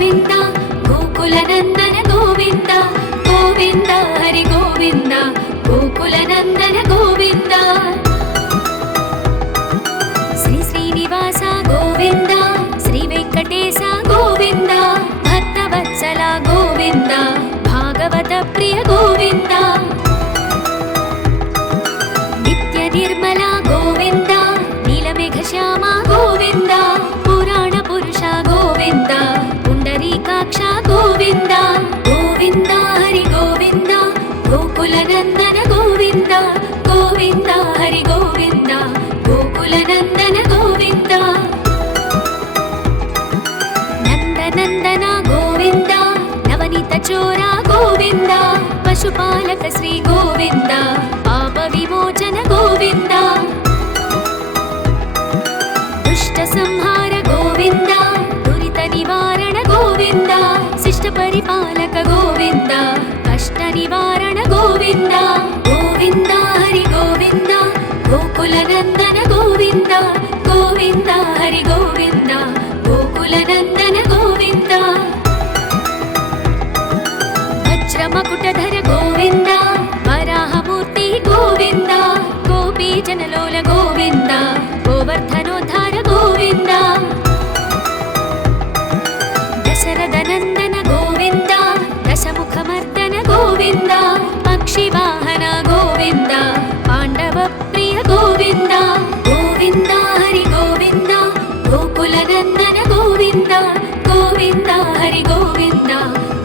గోవింద గోకులనందన గోవింద గోవింద హరి గోవింద గోకులనందన గోవింద శ్రీ శ్రీనివాస గోవింద శ్రీ వెంకటేశ గోవింద భక్తవత్సల గోవింద భాగవత ప్రియ గోవింద నిత్య నిర్మల గోవింద నీలమేఘ శ్యామ గోవింద పురాణ పురుష గోవింద పుండరీకాక్ష గోవింద గోవింద హరి గోవింద గోకులనందన గోవింద గోవింద హరి గోవింద గోకులనందన గోవింద నందనందన గోవింద నవనీత చోర గోవింద పశుపాలక శ్రీ గోవింద పాప విమోచన గోవింద దుష్ట సంహార గోవింద దురిత నివారణ గోవింద శిష్ట పరిపాలక గోవింద కష్ట నివారణ గోవింద గోవింద హరి గోవింద గోకులనందన గోవింద గోవింద హరి గోవింద గోకులనందన గోవింద వజ్రమకుటధర గోవింద వరాహమూర్తి గోవింద గోపీజనలోల గోవింద గోవర్ధనోద్ధార గోవింద దశరథనందన గోవింద దశముఖమర్దన గోవింద పక్షివాహన గోవింద పాండవ ప్రియ గోవింద గోవింద హరి గోవింద గోకులనందన గోవింద గోవింద హరి గోవింద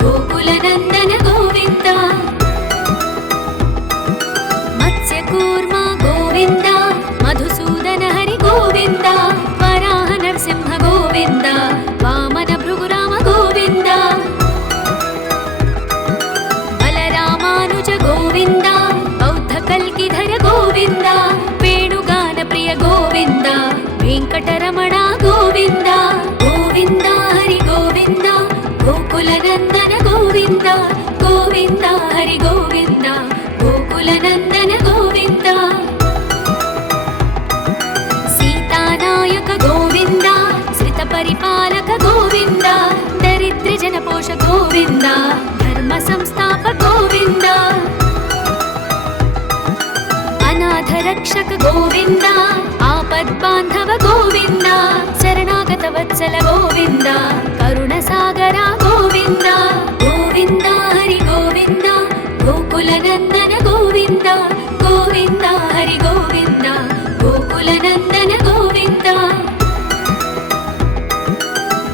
గోకులనందన గోవింద మత్స్యకూర్మ గోవింద మధుసూదన హరి గోవింద వరాహ నరసింహ గోవింద వామన భృగురామ గోవింద బలరామానుజ గోవింద బౌద్ధ కల్కిధర గోవింద వేణుగాన ప్రియ గోవింద వెంకటరమణ గోవింద గోవింద హరి గోవింద గోకులనందన గోవింద గోవింద హరి గోవింద గోకులనందన గోవింద సీతానాయక గోవింద శ్రిత పరిపాలక గోవింద దరిద్ర జనపోష గోవింద ధర్మ సంస్థాప గోవింద అనాథ రక్షక గోవింద ఆపద్బాంధవ గోవింద శరణాగత వత్సల గోవింద కరుణ సాగర గోవింద గోవింద హరి గోవింద గోకులనందన గోవింద గోవింద హరి గోవింద గోకులనందన గోవింద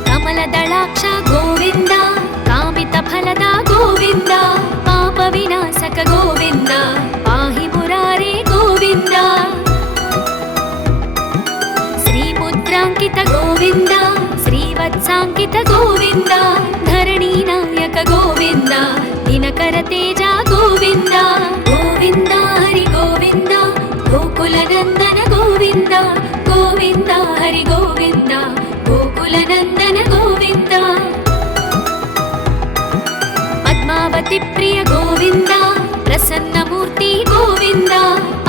కమల దళాక్ష గోవింద కామిత ఫలద గోవింద పాప వినాశక గోవింద పాహి మురారే గోవింద శ్రీముద్రాంకిత గోవింద శ్రీవత్సాంకిత గోవింద ధరణీ నాయక గోవింద దినకర తేజ గోవింద గోవింద హరి గోవింద గోకులనందన గోవింద గోవింద హరి గోవింద గోకులనందన గోవింద పద్మావతి ప్రియ గోవింద ప్రసన్నమూర్తి గోవింద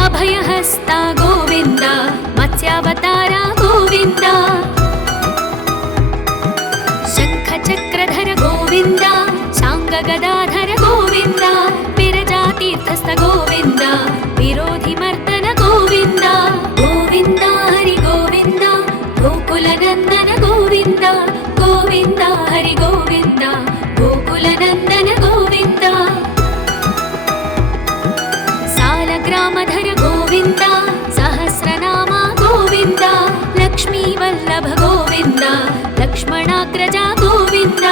అభయహస్త గోవింద మత్స్యావతార గోవింద శంఖ చక్రధర గోవింద శాంగ గదాధర గోవింద విరజాతీర్థస్థ గోవింద విరోధి మర్దన గోవింద గోవింద హరి గోవింద గోకులనందన గోవింద గోవింద హరి గోవింద గోకులనందన గోవింద సాలగ్రామధర గోవింద సహస్రనామ గోవింద లక్ష్మీ వల్లభ గోవింద లక్ష్మణాగ్రజ గోవింద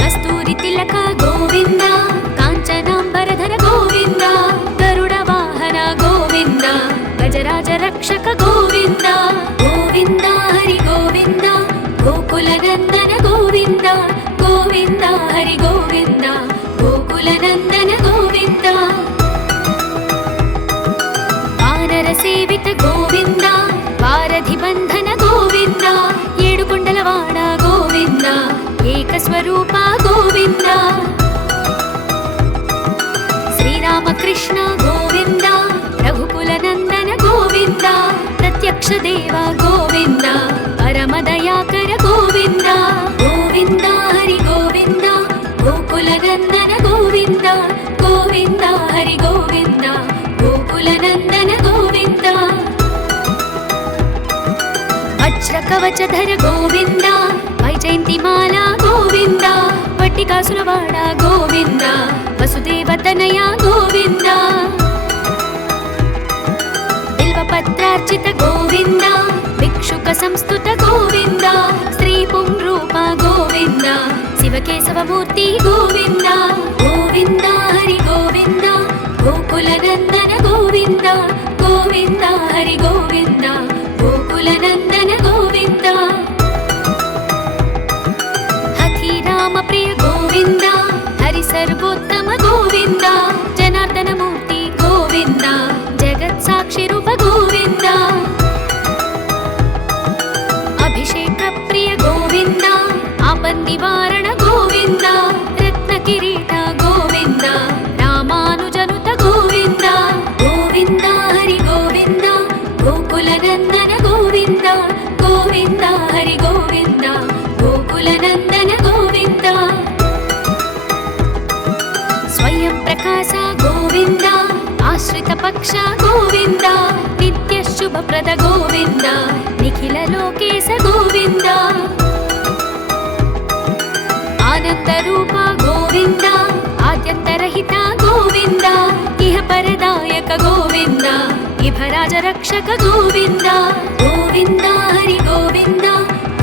కస్తూరి తిలక గోవింద కాంచనాంబరధర గోవింద గరుడ వాహన గోవింద గజరాజ రక్షక గోవింద గోవింద హరి గోవింద గోకులనందన గోవింద గోవింద హరి గోవింద గోకులనందన గోవింద వానర సేవిత గోవింద వారధి బంధన గోవింద ఏడుకొండలవాడ గోవింద ఏకస్వరూప గోవింద శ్రీరామకృష్ణ గోవింద రఘుకులనందన గోవింద ప్రత్యక్ష దేవ గోవింద పరమదయాకర గోవింద కవచధర గోవింద వైజయంతిమాల గోవింద వట్టికాసులవాడ గోవింద వసుదేవతనయ గోవింద బిల్వపత్రార్చిత గోవింద భిక్షుక సంస్థుత గోవింద శ్రీ పుంరూప గోవింద శివకేశవమూర్తి గోవింద గోవింద హరి గోవింద గోకులనందన గోవింద గోవింద హరి గోవింద గోకులనందన గోవింద హఠి రామ ప్రియ గోవింద హరి సర్వోత్తమ గోవింద జనార్దన మూర్తి గోవింద జగత్ సాక్షి రూప గోవింద అభిషేక ప్రియ గోవింద ఆపన్నివారణ గోవింద రత్న కిరీట గోవింద రామానుజనుత గోవింద గోవింద హరి గోవింద గోకులనందన గోవింద గోవింద హరి గోవింద గోకులనందన గోవింద స్వయం ప్రకాశ గోవింద ఆశ్రిత పక్ష గోవింద నిత్య శుభప్రద గోవింద నిఖిల లోకేశ గోవింద ఆనంద రూప గోవింద ఆద్యంతరహిత గోవింద ఇహ పరదాయక గోవింద ఇభరాజ రక్షక గోవింద గోవింద హరి గోవింద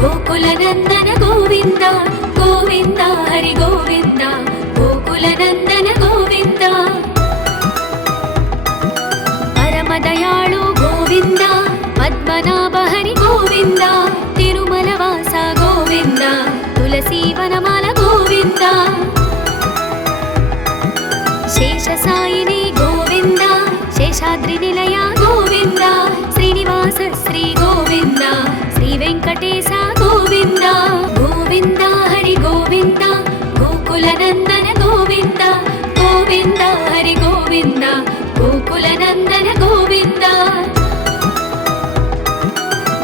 గోకులనందన గోవింద గోవింద హరి గోవింద గోకులనందన గోవింద పరమదయాళు గోవింద పద్మనాభ హరి గోవింద తిరుమల వాస గోవింద తులసీ వనమాల గోవింద శేషసాయిని గోవింద శేషాద్రి నిలయ గోవింద శ్రీనివాస శ్రీ గోవింద శ్రీ వెంకటేశ గోవింద గోవింద హరి గోవింద గోకులనందన గోవింద గోవింద హరి గోవింద గోకులనందన గోవింద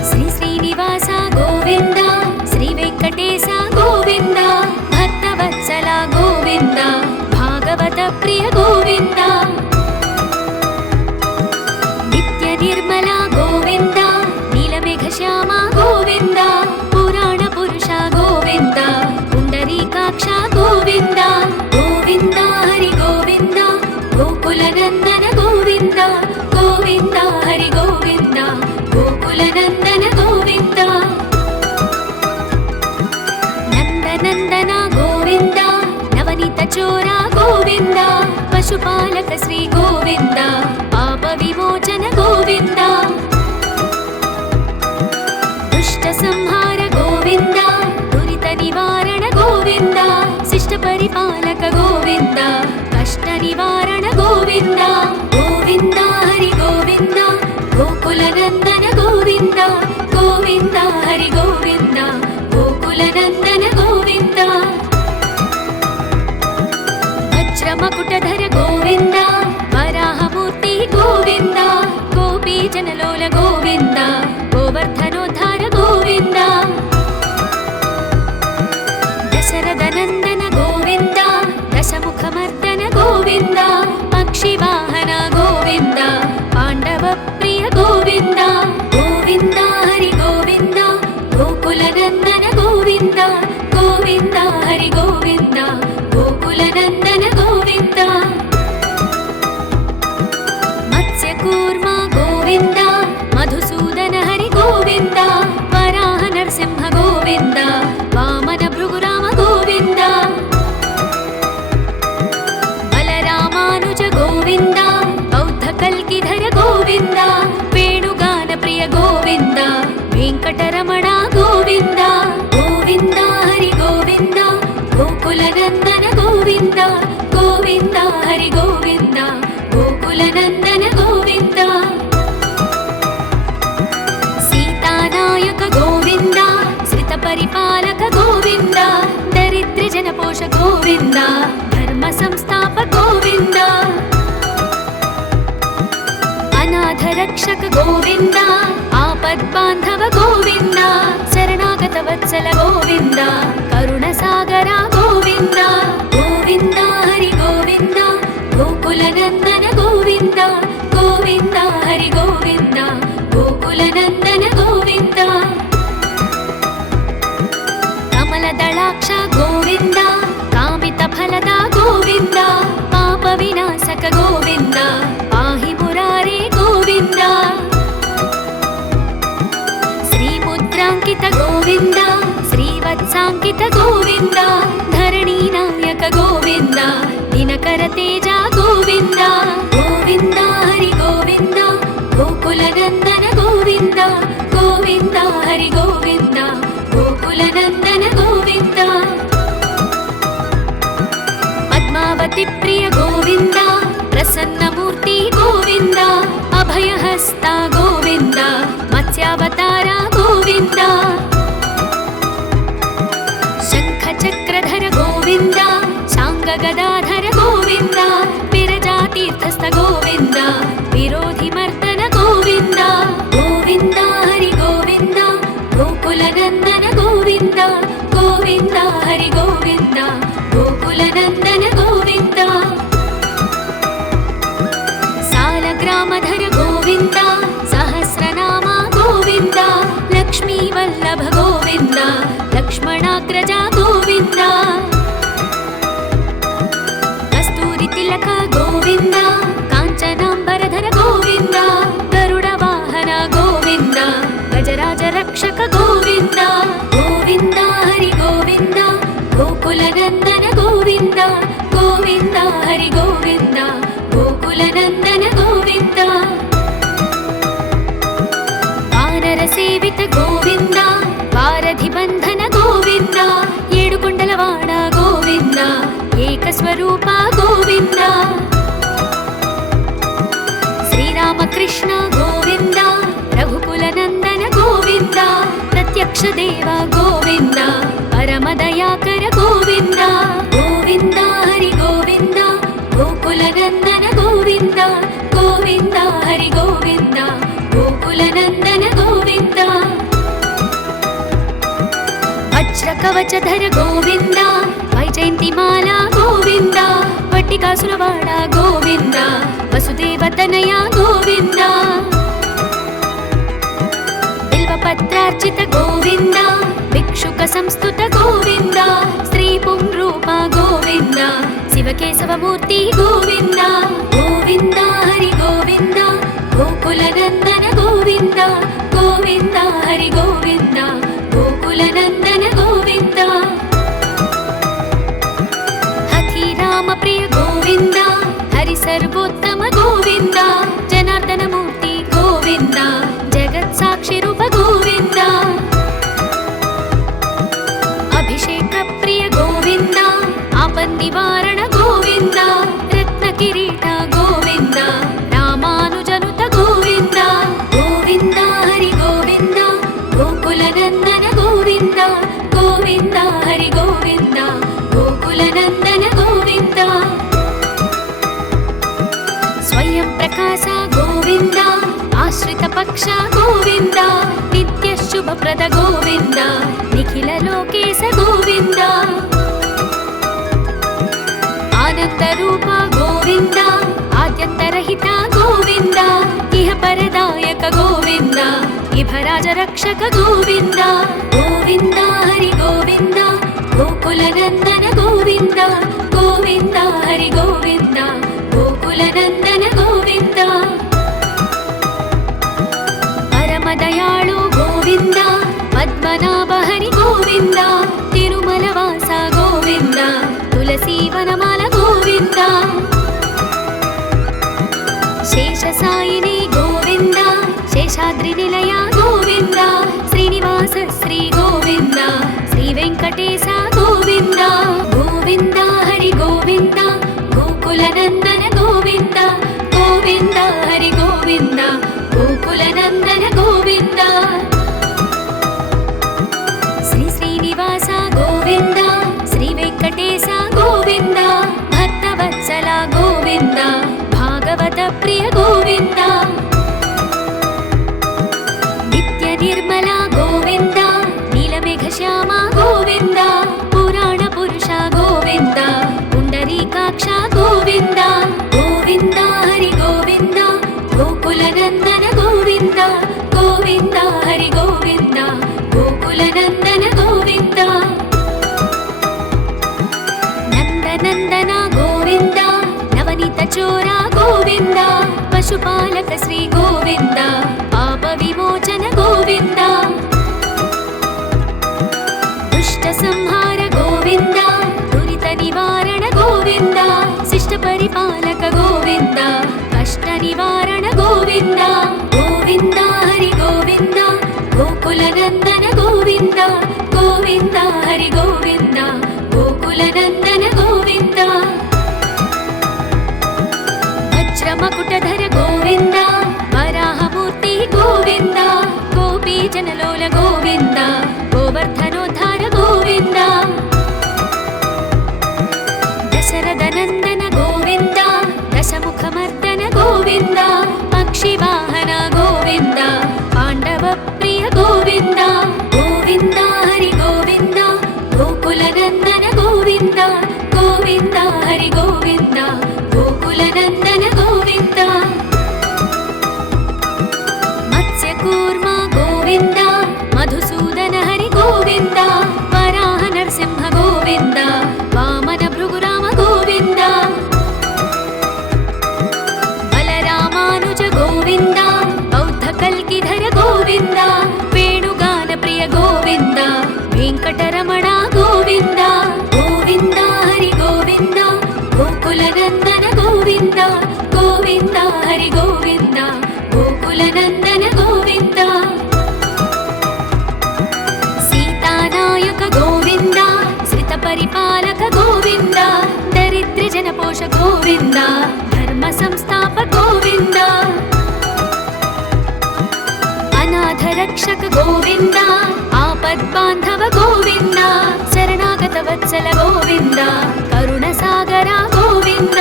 శ్రీ శ్రీనివాస గోవింద శ్రీ వెంకటేశ గోవింద భక్తవత్సల గోవింద భాగవత ప్రియ గోవింద నిత్య నిర్మల గోవింద నీలమేఘ శ్యామ గోవింద పురాణ పురుష గోవింద పుండరీకాక్ష గోవింద గోవింద హరి గోవింద గోకులనందన గోవింద గోవింద హరి గోవింద గోకులనందన గోవింద నందనందన గోవింద నవనీత చోర గోవింద పశుపాలక శ్రీ గోవింద పాప విమోచన గోవింద దుష్ట సంహార గోవింద దురిత నివారణ గోవింద శిష్ట పరిపాలక గోవింద కష్ట నివారణ గోవింద గోవింద హరి గోవింద గోకులనందన గోవింద గోవింద హరి గోవింద గోకులనందన గోవింద వజ్రమకుటధర గోవింద వరాహమూర్తి గోవింద గోపీజనలోల గోవింద గోవర్ధనోద్ధార గోవింద దశరథనందన గోవింద దశముఖమర్దన గోవింద పక్షివాహన గోవింద పాండవ ప్రియ గోవింద గోవింద హరి గోవింద గోకులనందన గోవింద గోవింద హరి గోవింద గోకులనందన గోవింద మత్స్యకూర్మ గోవింద మధుసూదన హరి గోవింద వరాహ నరసింహ గోవింద వామన భృగురామ గోవింద బలరామానుజ గోవింద బౌద్ధ కల్కిధర గోవింద వేణుగాన ప్రియ గోవింద వెంకటరమణ గోవింద గోవింద హరి గోవింద గోకులనందన గోవింద గోవింద హరి గోవింద గోకులనందన గోవింద సీతానాయక గోవింద శ్రిత పరిపాలక గోవింద దరిద్ర జనపోష గోవింద ధర్మ సంస్థాప గోవింద అనాథ రక్షక గోవింద ఆపద్బాంధవ గోవింద శరణాగత వత్సల గోవింద కరుణ సాగర గోవింద గోవింద హరి గోవింద గోకులనందన గోవింద గోవింద హరి గోవింద గోకులనందన గోవింద ಕೃಷ್ಣ ಗೋವಿಂದ ರಘುಕುಲನಂದನ ಗೋವಿಂದ ಪ್ರತ್ಯಕ್ಷ ದೇವ ಗೋವಿಂದ ಪರಮದಯಾಕರ ಗೋವಿಂದ ಗೋವಿಂದ ಹರಿ ಗೋವಿಂದ ಗೋಕುಲನಂದನ ಗೋವಿಂದ ಗೋವಿಂದ ಹರಿ ಗೋವಿಂದ ಗೋಕುಲನಂದನ ಗೋವಿಂದ ವಜ್ರ ಕವಚಧರ ಗೋವಿಂದ ವೈಜಯಂತಿಮಾಲಾ ಗೋವಿಂದ ವಟ್ಟಿಕಾಸುರವಾಡ ಗೋವಿಂದ ವಸುದೇವತನಯ ಗೋವಿಂದ ಬಿಲ್ವಪತ್ರಾರ್ಚಿತ ಗೋವಿಂದ ಭಿಕ್ಷುಕ ಸಂಸ್ತುತ ಗೋವಿಂದ ಶ್ರೀ ಪುಂರೂಪ ಗೋವಿಂದ ಶಿವಕೇಶವಮೂರ್ತಿ ಗೋವಿಂದ ಗೋವಿಂದ ಹರಿ ಗೋವಿಂದ ಗೋಕುಲನಂದನ ಗೋವಿಂದ ಗೋವಿಂದ ಹರಿ ಗೋವಿಂದ ಗೋಕುಲನಂದನ ಗೋವಿಂದ ಹಥಿರಾಮ ಪ್ರಿಯ ಗೋವಿಂದ ಹರಿ ಸರ್ವೋತ್ತಮ ಗೋವಿಂದ ಜನಾರ್ದನ ಮೂರ್ತಿ ಗೋವಿಂದ ಜಗತ್ ಸಾಕ್ಷಿ ರೂಪ ಗೋವಿಂದ ಅಭಿಷೇಕ ಪ್ರಿಯ ಗೋವಿಂದ ಆಪನ್ ನಿವಾರಣ ಗೋವಿಂದ ರತ್ನ ಕಿರೀಟ ಗೋವಿಂದ ರಾಮಾನುಜನುತ ಗೋವಿಂದ ಗೋವಿಂದ ಹರಿ ಗೋವಿಂದ ಗೋಕುಲನಂದನ ಗೋವಿಂದ ಗೋವಿಂದ ಹರಿ ಗೋವಿಂದ ಗೋಕುಲನಂದನ ಗೋವಿಂದ ಸ್ವಯಂ ಪ್ರಕಾಶ ಗೋವಿಂದ ಆಶ್ರಿತ ಪಕ್ಷ ಗೋವಿಂದ ನಿತ್ಯ ಶುಭಪ್ರದ ಗೋವಿಂದ ನಿಖಿಲ ಲೋಕೇಶ ಗೋವಿಂದ ಆನಂದ ರೂಪ ಗೋವಿಂದ ಆದ್ಯಂತರಹಿತ ಗೋವಿಂದ ಇಹ ಪರದಾಯಕ ಗೋವಿಂದ ಇಭರಾಜ ರಕ್ಷಕ ಗೋವಿಂದ ಗೋವಿಂದ ಹರಿ ಗೋವಿಂದ ಗೋಕುಲನಂದನ ಗೋವಿಂದ ಗೋವಿಂದ ಹರಿ ಗೋವಿಂದ ಗೋಕುಲನಂದನ ಗೋವಿಂದ ಪರಮದಯಾಳು ಗೋವಿಂದ ಪದ್ಮನಾಭ ಹರಿ ಗೋವಿಂದ ತಿರುಮಲವಾಸ ಗೋವಿಂದ ತುಳಸಿ ವನಮಾಲ ಗೋವಿಂದ ಶೇಷಸಾಯಿನಿ ಗೋವಿಂದ ಶೇಷಾದ್ರಿ ನಿಲಯ ಗೋವಿಂದ ಶ್ರೀನಿವಾಸ ಶ್ರೀ ಗೋವಿಂದ ಶ್ರೀ ವೆಂಕಟೇಶ ಗೋವಿಂದ ಗೋವಿಂದ ಹರಿ ಗೋವಿಂದ ಗೋಕುಲನಂದನ ಗೋವಿಂದ ಗೋವಿಂದ ಹರಿ ಗೋವಿಂದ ಗೋಕುಲನಂದನ ಗೋವಿಂದ ಶ್ರೀ ಶ್ರೀನಿವಾಸ ಗೋವಿಂದ ಶ್ರೀ ವೆಂಕಟೇಶ ಗೋವಿಂದ ಭಕ್ತವತ್ಸಲ ಗೋವಿಂದ ಭಾಗವತ ಪ್ರಿಯ ಗೋವಿಂದ ನಿತ್ಯ ನಿರ್ಮಲ ಗೋವಿಂದ ನೀಲಮೇಘ ಶ್ಯಾಮ ಗೋವಿಂದ ಪುರಾಣ ಪುರುಷ ಗೋವಿಂದ ಪುಂಡರೀಕಾಕ್ಷ ಗೋವಿಂದ ಗೋವಿಂದ ಹರಿ ಗೋವಿಂದ ಗೋಕುಲನಂದನ ಗೋವಿಂದ ಗೋವಿಂದ ಹರಿ ಗೋವಿಂದ ಗೋಕುಲನಂದನ ಗೋವಿಂದ ನಂದನಂದನ ಗೋವಿಂದ ನವನೀತ ಚೋರ ಗೋವಿಂದ ಪಶುಪಾಲಕ ಶ್ರೀ ಗೋವಿಂದ ಪಾಪ ವಿಮೋಚನ ಗೋವಿಂದ ದುಷ್ಟ ಸಂಹಾರ ಗೋವಿಂದ ದುರಿತ ನಿವಾರಣ ಗೋವಿಂದ ಶಿಷ್ಟ ಪರಿಪಾಲಕ ಗೋವಿಂದ ಕಷ್ಟ ನಿವಾರಣ ಗೋವಿಂದ ಗೋವಿಂದ ಹರಿ ಗೋವಿಂದ ಗೋಕುಲನಂದನ ಗೋವಿಂದ ಗೋವಿಂದ ಹರಿ ಗೋವಿಂದ ಗೋಕುಲನಂದನ ಗೋವಿಂದ ವಜ್ರ ಮಕುಟಧರ ಗೋವಿಂದ ವರಾಹಮೂರ್ತಿ ಗೋವಿಂದ ಗೋಪಿ ಜನಲೋಲ ಗೋವಿಂದ ಗೋವರ್ಧನೋದ್ಧಾರ ಗೋವಿಂದ ದಶರಥ ನಂದನ ಗೋವಿಂದ ದಶಮುಖಮರ್ದನ ಗೋವಿಂದ ಪಕ್ಷಿ ವಾಹನ ಗೋವಿಂದ ಪಾಂಡವ ಪ್ರಿಯ ಗೋವಿಂದ ಗೋವಿಂದ ಹರಿ ಗೋವಿಂದ ಗೋಕುಲನಂದನ ಗೋವಿಂದ ಗೋವಿಂದ ಹರಿ ಗೋವಿಂದ ಗೋಕುಲನಂದನ ಗೋವಿಂದ ಮತ್ಸ್ಯಕೂರ್ಮ ಗೋವಿಂದ ಮಧುಸೂದನ ಹರಿ ಗೋವಿಂದ ವರಾಹ ನರಸಿಂಹ ಗೋವಿಂದ ವಾಮನ ಭೃಗುರಾಮ ಗೋವಿಂದ ಬಲರಾಮಾನುಜ ಗೋವಿಂದ ಬೌದ್ಧ ಕಲ್ಕಿಧರ ಗೋವಿಂದ ವೇಣುಗಾನ ಪ್ರಿಯ ಗೋವಿಂದ ವೆಂಕಟರಮಣ ಗೋವಿಂದ ಗೋವಿಂದ ಹರಿ ಗೋವಿಂದ ಗೋಕುಲನಂದನ ಗೋವಿಂದ ಗೋವಿಂದ ಹರಿ ಗೋವಿಂದ ಗೋಕುಲನಂದನ ಗೋವಿಂದ ಭಕ್ತವತ್ಸಲ ಗೋವಿಂದ ಕರುಣಸಾಗರ ಗೋವಿಂದ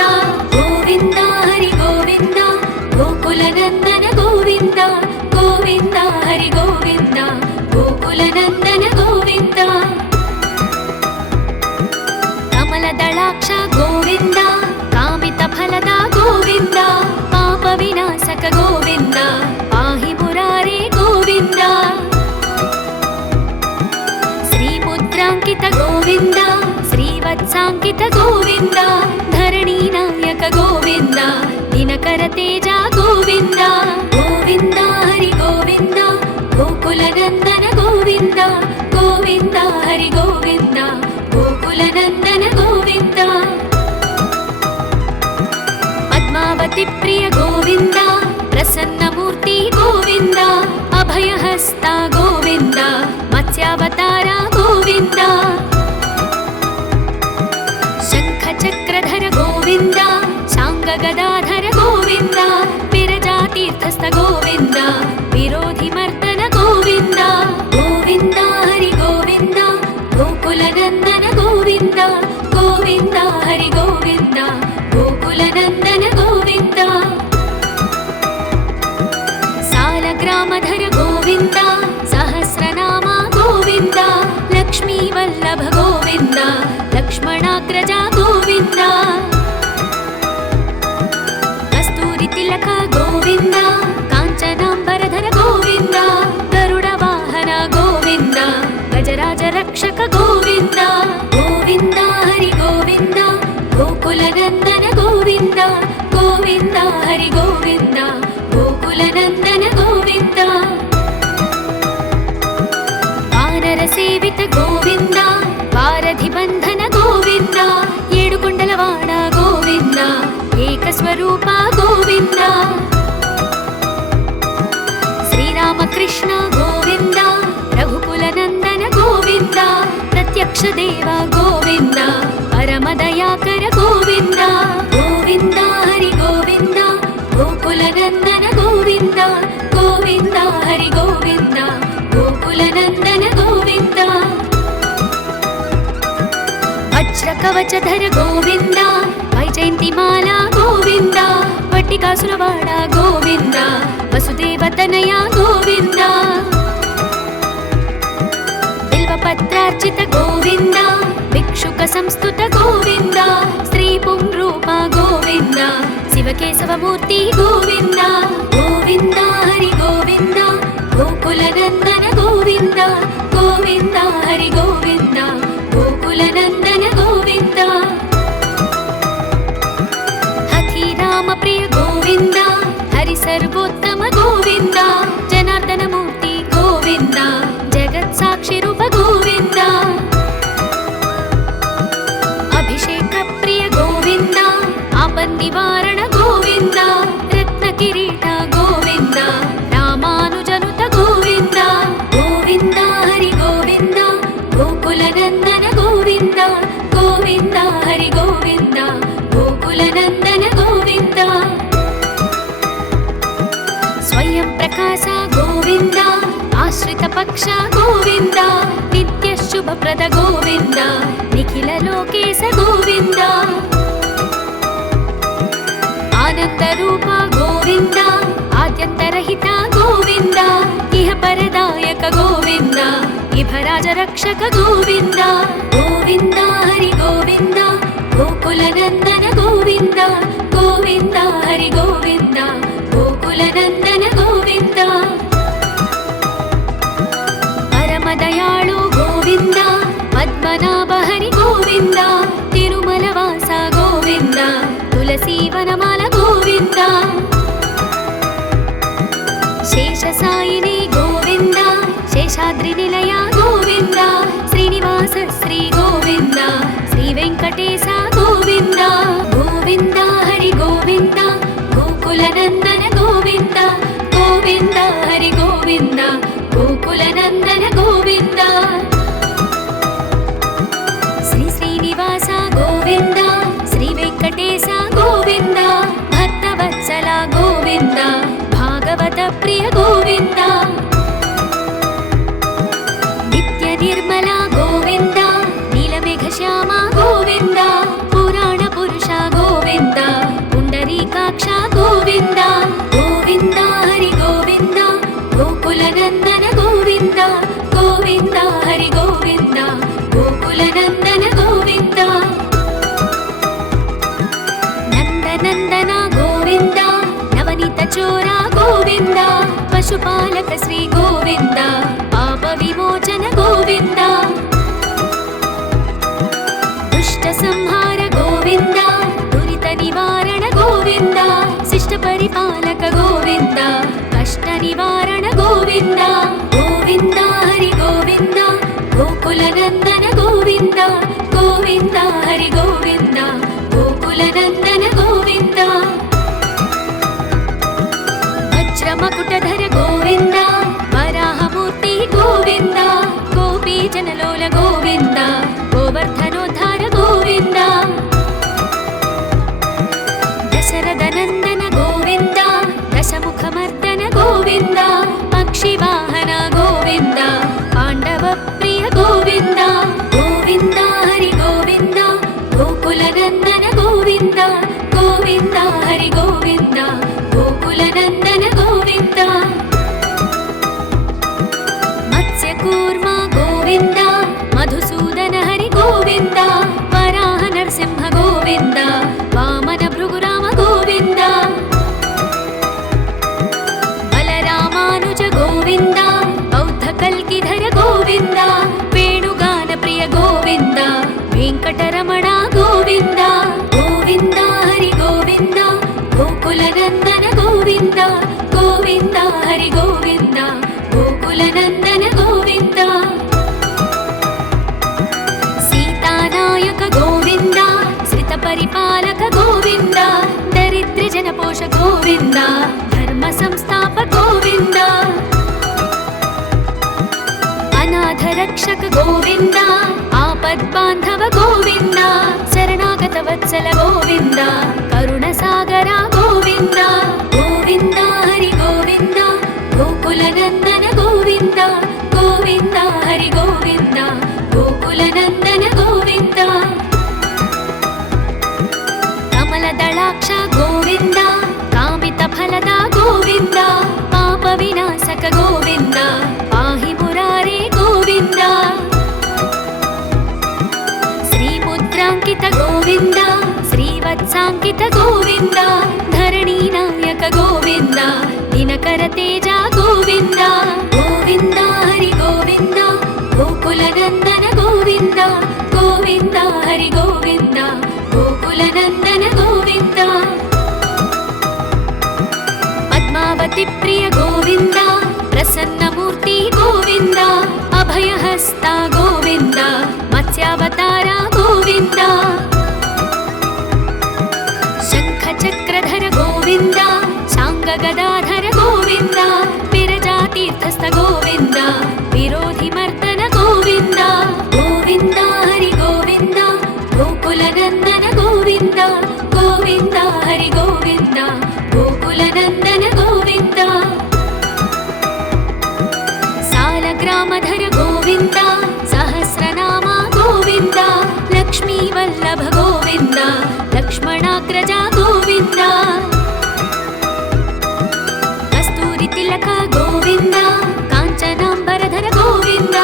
ಗೋವಿಂದ ಹರಿ ಗೋವಿಂದ ಗೋಕುಲನಂದನ ಗೋವಿಂದ ಗೋವಿಂದ ಹರಿ ಗೋವಿಂದ ಗೋಕುಲನಂದನ ಗೋವಿಂದ ಕಮಲದಳಾಕ್ಷ ಗೋವಿಂದ ಕಾಮಿತ ಫಲದ ಗೋವಿಂದ ಪಾಪ ವಿನಾಶಕ ಗೋವಿಂದ ಪಾಹಿ ಮುರಾರೇ ಗೋವಿಂದ ಶ್ರೀಮುದ್ರಾಂಕಿತ ಗೋವಿಂದ ಶ್ರೀವತ್ಸಾಂಕಿತ ಗೋವಿಂದ ಧರಣಿ ನಾಯಕ ಗೋವಿಂದ ದಿನಕರ ತೇಜ ಗೋವಿಂದ ಗೋವಿಂದ ಹರಿ ಗೋವಿಂದ ಗೋಕುಲನಂದನ ಗೋವಿಂದ ಗೋವಿಂದ ಹರಿ ಗೋವಿಂದ ಗೋಕುಲನಂದನ ಗೋವಿಂದ ಪದ್ಮಾವತಿ ಪ್ರಿಯ ಗೋವಿಂದ ಪ್ರಸನ್ನ ಮೂರ್ತಿ ಗೋವಿಂದ ಅಭಯಹಸ್ತ ಗೋವಿಂದ ಮತ್ಸ್ಯಾವತಾರ ಗೋವಿಂದ ಶಂಖ ಚಕ್ರಧರ ಗೋವಿಂದ ಶಾಂಗ ಗದಾಧರ ಗೋವಿಂದ ವಿರಜಾತೀರ್ಥಸ್ಥ ಗೋವಿಂದ ವಿರೋಧಿ ಮರ್ದನ ಗೋವಿಂದ ಗೋವಿಂದ ಹರಿ ಗೋವಿಂದ ಗೋಕುಲನಂದನ ಗೋವಿಂದ ಗೋವಿಂದ ಹರಿ ಗೋವಿಂದ ಗೋಕುಲನಂದನ ಗೋವಿಂದ ಸಾಲಗ್ರಾಮಧರ ಗೋವಿಂದ ಸಹಸ್ರನಾಮ ಗೋವಿಂದ ಲಕ್ಷ್ಮೀ ವಲ್ಲಭ ಗೋವಿಂದ ಲಕ್ಷ್ಮಣಾಗ್ರಜ ಗೋವಿಂದ ಕಸ್ತೂರಿ ತಿಲಕ ಗೋವಿಂದ ಕಾಂಚನಾಂಬರಧರ ಗೋವಿಂದ ಗರುಡ ವಾಹನ ಗೋವಿಂದ ಗಜರಾಜ ರಕ್ಷಕ ಗೋವಿಂದ ಗೋವಿಂದ ಹರಿ ಗೋವಿಂದ ಗೋಕುಲನಂದನ ಗೋವಿಂದ ಗೋವಿಂದ ಹರಿ ಗೋವಿಂದ ಗೋಕುಲನಂದನ ಗೋವಿಂದ ವಾನರ ಸೇವಿತ ಗೋವಿಂದ ವಾರಧಿ ಬಂಧನ ಗೋವಿಂದ ಏಡುಕೊಂಡಲವಾಡ ಗೋವಿಂದ ಏಕಸ್ವರೂಪ ಗೋವಿಂದ ಶ್ರೀರಾಮಕೃಷ್ಣ ಗೋವಿಂದ ರಘುಕುಲನಂದನ ಗೋವಿಂದ ಪ್ರತ್ಯಕ್ಷ ದೇವ ಗೋವಿಂದ ಪರಮದಯಾಕರ ಗೋವಿಂದ ಗೋವಿಂದ ಹರಿ ಗೋವಿಂದ ಗೋಕುಲನಂದನ ಗೋವಿಂದ ಗೋವಿಂದ ಹರಿ ಗೋವಿಂದ ಗೋಕುಲನಂದನ ಗೋವಿಂದ ವಜ್ರ ಕವಚಧರ ಗೋವಿಂದ ವೈಜಯಂತಿ ಮಾಲಾ ಗೋವಿಂದ ವಟ್ಟಿಕಾಸುರವಾಡ ಗೋವಿಂದ ವಸುದೇವತನಯ ಗೋವಿಂದ ಬಿಲ್ವಪತ್ರಾರ್ಚಿತ ಗೋವಿಂದ ಭಿಕ್ಷುಕ ಸಂಸ್ತುತ ಗೋವಿಂದ ಶ್ರೀ ಪುಂರೂಪ ಗೋವಿಂದ ಶಿವಕೇಶವ ಮೂರ್ತಿ ಗೋವಿಂದ ಗೋವಿಂದ ಹರಿ ಗೋವಿಂದ ಗೋಕುಲನಂದನ ಗೋವಿಂದ ಗೋವಿಂದ ಹರಿ ಗೋವಿಂದ ಗೋಕುಲನಂದನ ಗೋವಿಂದ ಹಥಿರಾಮ ಪ್ರಿಯ ಗೋವಿಂದ ಹರಿ ಸರ್ವೋತ್ತಮ ಗೋವಿಂದ ಜನಾರ್ದನ ಮೂರ್ತಿ ಗೋವಿಂದ ಜಗತ್ ಸಾಕ್ಷಿ ರೂಪ ಗೋವಿಂದ ಅಭಿಷೇಕ ಪ್ರಿಯ ಗೋವಿಂದ ಆಪನ್ ನಿವಾರಣ ಗೋವಿಂದ ರತ್ನ ಕಿರೀಟ ಗೋವಿಂದ ರಾಮಾನುಜನುತ ಗೋವಿಂದ ಗೋವಿಂದ ಹರಿ ಗೋವಿಂದ ಗೋಕುಲನಂದನ ಗೋವಿಂದ ಗೋವಿಂದ ಹರಿ ಗೋವಿಂದ ಗೋಕುಲನಂದನ ಗೋವಿಂದ ಸ್ವಯಂ ಪ್ರಕಾಶ ಗೋವಿಂದ ಆಶ್ರಿತ ಪಕ್ಷ ಗೋವಿಂದ ನಿತ್ಯ ಶುಭಪ್ರದ ಗೋವಿಂದ ನಿಖಿಲ ಲೋಕೇಶ ಗೋವಿಂದ ಆನಂದ ರೂಪ ಗೋವಿಂದ ಆದ್ಯಂತರಹಿತ ಗೋವಿಂದ ಇಹ ಪರದಾಯಕ ಗೋವಿಂದ ಇಭರಾಜ ರಕ್ಷಕ ಗೋವಿಂದ ಗೋವಿಂದ ಹರಿ ಗೋವಿಂದ ಗೋಕುಲನಂದನ ಗೋವಿಂದ ಗೋವಿಂದ ಹರಿ ಗೋವಿಂದ ಗೋಕುಲನಂದನ ಗೋವಿಂದ ಪರಮದಯಾಳು ಗೋವಿಂದ ಪದ್ಮನಾಭ ಹರಿ ಗೋವಿಂದ ತಿರುಮಲವಾಸ ಗೋವಿಂದ ತುಳಸಿ ವನಮಾಲ ಗೋವಿಂದ ಶೇಷಸಾಯಿನಿ ಗೋವಿಂದ ಶೇಷಾದ್ರಿ ನಿಲಯ ಗೋವಿಂದ ಶ್ರೀನಿವಾಸ ಶ್ರೀ ಗೋವಿಂದ ಶ್ರೀ ವೆಂಕಟೇಶ ಗೋವಿಂದ ಗೋವಿಂದ ಹರಿ ಗೋವಿಂದ ಗೋಕುಲನಂದನ ಗೋವಿಂದ ಗೋವಿಂದ ಹರಿ ಗೋವಿಂದ ಗೋಕುಲನಂದನ ಗೋವಿಂದ ಶ್ರೀ ಶ್ರೀನಿವಾಸ ಗೋವಿಂದ ಶ್ರೀ ವೆಂಕಟೇಶ ಗೋವಿಂದ ಭಕ್ತವತ್ಸಲ ಗೋವಿಂದ ಭಾಗವತ ಪ್ರಿಯ ಗೋವಿಂದ ನಿತ್ಯ ನಿರ್ಮಲ ಗೋವಿಂದ ನೀಲಮೇಘ ಶ್ಯಾಮ पशुपालक श्री गोविन्द पाप विमोचन गोविन्द दुष्ट संहार गोविन्द दुरित निवारण गोविन्द शिष्ट परिपालक गोविन्द कष्ट निवारण गोविन्द गोविन्द हरि गोविन्द गोकुल नंदन गोविन्द गोविन्द हरि गोविन्द गोकुल नंदन गोविन्द वज्रमकुटधर गोविन्द वराहमूर्ति गोविन्द गोपी जनलोल गोविन्द गोवर्धनोद्धार गोविन्द दशरथ नंदन गोविन्द दशमुखमर्दन गोविन्द पक्षिवाहन गोविन्द पाण्डव प्रिय गोविन्द गोविन्द हरि गोविन्द गोकुल नंदन गोविन्द गोविन्द हरि गोविन्द गोकुल नंदन गोविन्द मत्स्यकूर्म गोविन्द मधुसूदन हरि गोविन्द वराह नरसिंह गोविन्द वामन भृगुराम गोविन्द बलरामानुज गोविन्द बौद्ध कल्किधर गोविन्द वेणुगान प्रिय गोविन्द वेंकटरमण गोविन्द गोविन्द हरि गोविन्द गोकुल नंदन गोविन्द गोविन्द हरि गोविन्द गोकुल नंदन गोविन्द सीतानायक गोविन्द श्रित परिपालक गोविन्द दरिद्र जनपोष गोविन्द धर्म संस्थापक गोविन्द अनाथ रक्षक गोविन्द आपद्बान्धव गोविन्द शरणागत वत्सल गोविन्द करुणसागर गोविन्द गोविन्द हरि गोविन्द गोकुल नंदन गोविन्द गोविन्द हरि गोविन्द गोकुल नंदन गोविन्द कमलदलाक्ष गोविन्द कामित फलद गोविन्द पाप विनाशक गोविन्द पाहि मुरारे गोविन्द श्रीमुद्राङ्कित गोविन्द श्रीवत्साङ्कित गोविन्द धरणीनायक गोविन्द दिनकर तेज गोविन्द गोविन्द हरि गोविन्द गोकुल नंदन गोविन्द गोविन्द हरि गोविन्द गोकुल नंदन गोविन्द पद्मावती प्रिय गोविन्द प्रसन्नमूर्ति गोविन्द अभयहस्ता गोविन्द मत्स्यावतार गोविन्द शङ्खचक्रधर गोविन्द शाङ्गगदाधर गोविन्द विरजातीर्थस्थ गोविन्द विरोधिमर्दन गोविन्द गोविन्द हरि गोविन्द गोकुल नंदन गोविन्द गोविन्द हरि गोविन्द गोकुल नंदन गोविन्द सालग्रामधर गोविन्द सहस्रनाम गोविन्द लक्ष्मी वल्लभ गोविन्द लक्ष्मणाग्रज गोविन्द कस्तूरि तिलक गोविन्द काञ्चनाम्बरधर गोविन्द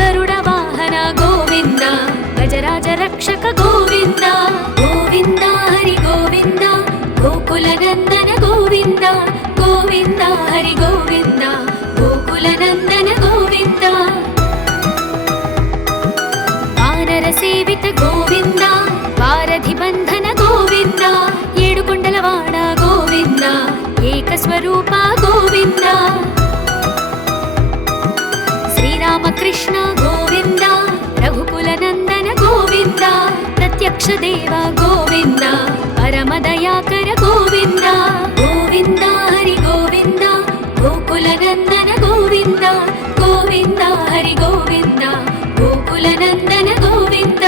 गरुड वाहन गोविन्द गजराज रक्षक गोविन्द गोविन्द हरि गोविन्द गोकुल नंदन गोविन्द गोविन्द हरि गोविन्द गोकुल नंदन गोविन्द वानर सेवित गोविन्द वारधि बंधन गोविन्द येडुकुंडलवाड गोविन्द एकस्वरूप गोविन्द श्रीरामकृष्ण गोविन्द रघुकुल नंदन गोविन्द प्रत्यक्ष देव गोविन्द परमदयाकर गोविन्द गोविन्द हरि गोविन्द गोकुल नंदन गोविन्द गोविन्द हरि गोविन्द गोकुल नंदन गोविन्द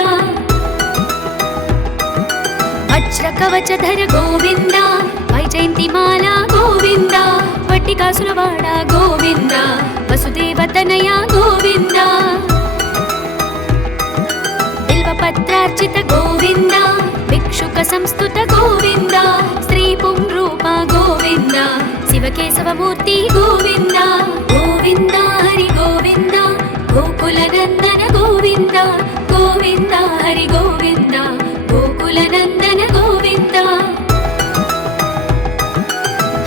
वज्र कवचधर गोविन्द वैजयन्तिमाला गोविन्द वट्टिकासुरवाड गोविन्द वसुदेवतनय गोविन्द बिल्वपत्रार्चित गोविन्द भिक्षुक संस्तुत गोविन्द स्त्री पुंरूप गोविन्द शिवकेशवमूर्ति गोविन्द गोविन्द हरि गोविन्द गोकुल नंदन गोविन्द गोविन्द हरि गोविन्द गोकुल नंदन गोविन्द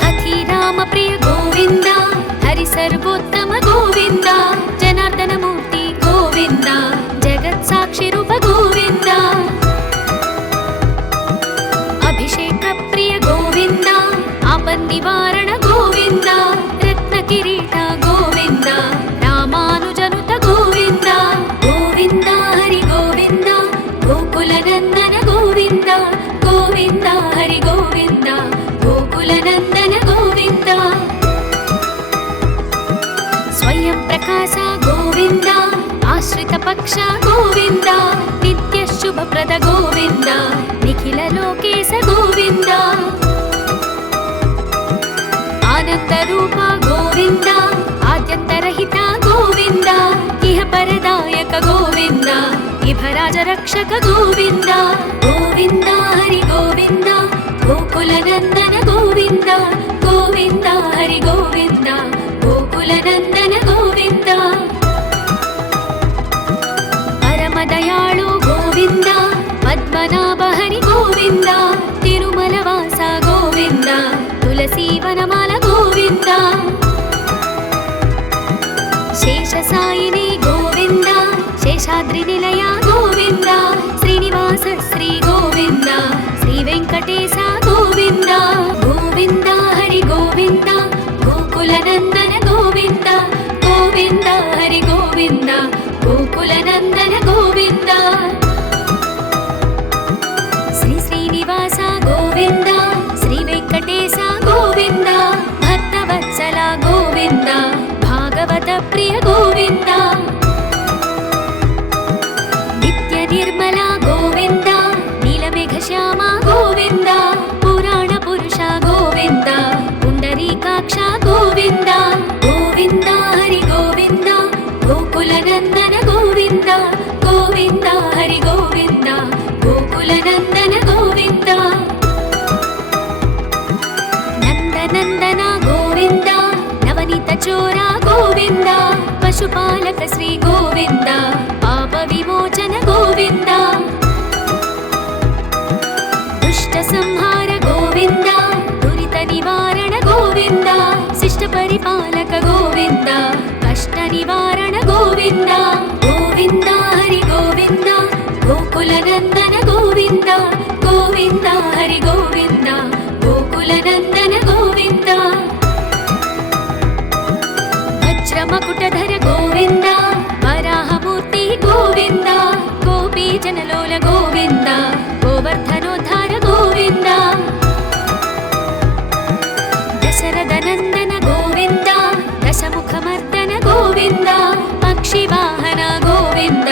हथी राम प्रिय गोविन्द ಆಶ್ರಿತ ಪಕ್ಷ ಗೋವಿಂದ ನಿತ್ಯ ಶುಭಪ್ರದ ಗೋವಿಂದ ನಿಖಿಲ ಲೋಕೇಶ ಗೋವಿಂದ ಆನಂದ ರೂಪ ಗೋವಿಂದ ಆದ್ಯಂತರಹಿತ ಗೋವಿಂದ ಇಹ ಪರದಾಯಕ ಗೋವಿಂದ ಇಭರಾಜ ರಕ್ಷಕ ಗೋವಿಂದ ಗೋವಿಂದ ಹರಿ ಗೋವಿಂದ ಗೋಕುಲ ನಂದನ ಗೋವಿಂದ ಗೋವಿಂದ ಹರಿ ಗೋವಿಂದ ಗೋಕುಲ ನಂದನ ಗೋವಿಂದ ಪರಮ ದಯಾಳು ಗೋವಿಂದ ಪದ್ಮನಾಭ ಹರಿ ಗೋವಿಂದ ತಿರುಮಲ ವಾಸ ಗೋವಿಂದ ತುಳಸಿ ವನಮಾಲ ಗೋವಿಂದ ಶೇಷ ಸಾಯಿನಿ ಗೋವಿಂದ ಶೇಷಾದ್ರಿ ನಿಲಯ ಗೋವಿಂದ ಶ್ರೀನಿವಾಸ ಶ್ರೀ ಗೋವಿಂದ ಶ್ರೀ ವೆಂಕಟೇಶ ಗೋವಿಂದ ಗೋವಿಂದ ಹರಿ ಗೋವಿಂದ ಗೋಕುಲ ನಂದನ ಗೋವಿಂದ ಗೋವಿಂದ ಹರಿ ಗೋವಿಂದ ಗೋಕುಲ ನಂದನ ಗೋವಿಂದ ಶ್ರೀ ಶ್ರೀನಿವಾಸ ಗೋವಿಂದ ಶ್ರೀ ವೆಂಕಟೇಶ ಗೋವಿಂದ ಭಕ್ತವತ್ಸಲ ಗೋವಿಂದ ಭಾಗವತ ಪ್ರಿಯ ಗೋವಿಂದ ನಿತ್ಯ ನಿರ್ಮಲ ಗೋವಿಂದ ನೀಲಮೇಘ ಶ್ಯಾಮ ಗೋವಿಂದ ಪುರಾಣ ಪುರುಷ ಗೋವಿಂದ ಪುಂಡರೀಕಾಕ್ಷ ಗೋವಿಂದ ಗೋವಿಂದ ಹರಿ ಗೋವಿಂದ ಗೋಕುಲ ನಂದನ ಗೋವಿಂದ ಗೋವಿಂದ ಹರಿ ಗೋವಿಂದ ಗೋಕುಲ ನಂದನ ಗೋವಿಂದ ನಂದನಂದನ ಗೋವಿಂದ ನವನೀತ ಚೋರ ಗೋವಿಂದ ಪಶುಪಾಲಕ ಶ್ರೀ ಗೋವಿಂದ ಪಾಪ ವಿಮೋಚನ ಗೋವಿಂದ ದುಷ್ಟ ಸಂಹಾರ ಗೋವಿಂದ ದುರಿತ ನಿವಾರಣ ಗೋವಿಂದ ಶಿಷ್ಟ ಪರಿಪಾಲಕ ಗೋವಿಂದ ಕಷ್ಟ ನಿವಾರಣ ಗೋವಿಂದ ಗೋವಿಂದ ಹರಿ ಗೋವಿಂದ ಗೋಕುಲ ನಂದನ ಗೋವಿಂದ ಗೋವಿಂದ ಹರಿ ಗೋವಿಂದ ಗೋಕುಲ ನಂದನ ಗೋವಿಂದ ವಜ್ರ ಮಕುಟಧರ ಗೋವಿಂದ ವರಾಹಮೂರ್ತಿ ಗೋವಿಂದ ಗೋಪಿ ಜನಲೋಲ ಗೋವಿಂದ ಗೋವರ್ಧನೋದ್ಧಾರ ಗೋವಿಂದ ದಶರಥ ನಂದನ ಗೋವಿಂದ ದಶಮುಖ ಮರ್ದನ ಗೋವಿಂದ ಪಕ್ಷಿ ವಾಹನ ಗೋವಿಂದ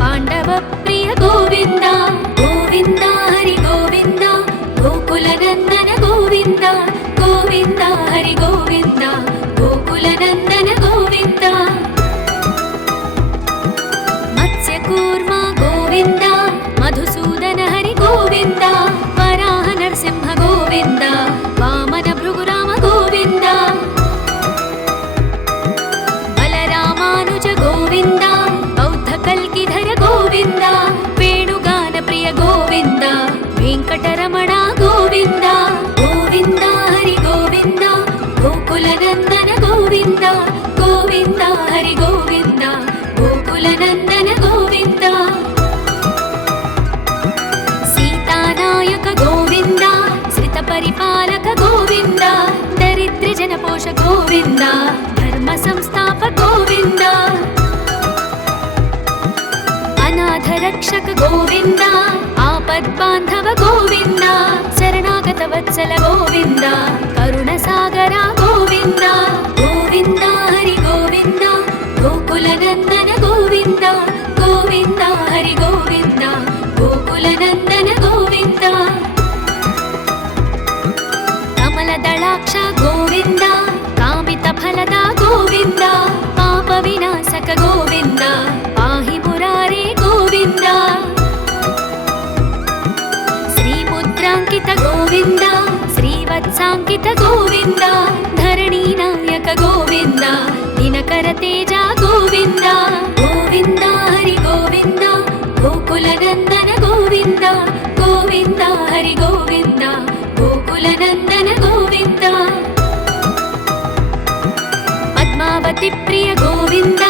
ಪಾಂಡವ ಪ್ರಿಯ ಗೋವಿಂದ ಗೋವಿಂದ ಹರಿ ಗೋವಿಂದ ಗೋಕುಲ ನಂದನ ಗೋವಿಂದ ಗೋವಿಂದ ಹರಿ ಗೋವಿಂದ ಗೋಕುಲ ನಂದನ ಗೋವಿಂದ ಮತ್ಸ್ಯ ಕೂರ್ಮ ಗೋವಿಂದ ಮಧುಸೂದನ ಹರಿ ಗೋವಿಂದ ವರಾಹ ನರಸಿಂಹ ಗೋವಿಂದ ವಾಮನ ಭೃಗುರಾಮ ಗೋವಿಂದ ಬಲರಾಮಾನುಜ ಗೋವಿಂದ ಬೌದ್ಧ ಕಲ್ಕಿಧರ ಗೋವಿಂದ ವೇಣುಗಾನ ಪ್ರಿಯ ಗೋವಿಂದ ವೆಂಕಟರಮಣ ಗೋವಿಂದ ಗೋವಿಂದ ಹರಿ ಗೋವಿಂದ ಗೋಕುಲ ನಂದನ ಗೋವಿಂದ ಗೋವಿಂದ ಹರಿ ಗೋವಿಂದ ಗೋಕುಲ ನಂದನ ಗೋವಿಂದ ಸೀತಾನಾಯಕ ಗೋವಿಂದ ಶ್ರಿತ ಪರಿಪಾಲಕ ಗೋವಿಂದ ದರಿದ್ರ ಜನಪೋಷ ಗೋವಿಂದ ಧರ್ಮ ಸಂಸ್ಥಾಪ ಗೋವಿಂದ ಅನಾಥ ರಕ್ಷಕ ಗೋವಿಂದ ಆಪದ್ ಬಾಂಧವ ಗೋವಿಂದ ಶರಣಾಗತ ವತ್ಸಲ ಗೋವಿಂದ ಕರುಣ ಸಾಗರ ಗೋವಿಂದ ಗೋವಿಂದ ಹರಿ ಗೋವಿಂದ ಗೋಕುಲ ನಂದನ ಗೋವಿಂದ ಗೋವಿಂದ ಹರಿ ಗೋವಿಂದ ಗೋಕುಲ ನಂದನ ಗೋವಿಂದ ಕಮಲ ದಳಾಕ್ಷ ಗೋವಿಂದ ಕಾಮಿತ ಫಲದ ಗೋವಿಂದ ಪಾಪ ವಿನಾಶಕ ಗೋವಿಂದ ಪಾಹಿ ಮುರಾರೇ ಗೋವಿಂದ ಶ್ರೀ ಮುದ್ರಾಂಕಿತ ಗೋವಿಂದ ಶ್ರೀವತ್ಸಾಂಕಿತ ಗೋವಿಂದ ಧರಣಿ ನಾಯಕ ಗೋವಿಂದ ದಿನಕರ ತೇಜ ಗೋವಿಂದ ಗೋವಿಂದ ಹರಿ ಗೋವಿಂದ ಗೋಕುಲ ನಂದನ ಗೋವಿಂದ ಗೋವಿಂದ ಹರಿ ಗೋವಿಂದ ಗೋಕುಲ ನಂದನ ಗೋವಿಂದ ಪದ್ಮಾವತಿ ಪ್ರಿಯ ಗೋವಿಂದ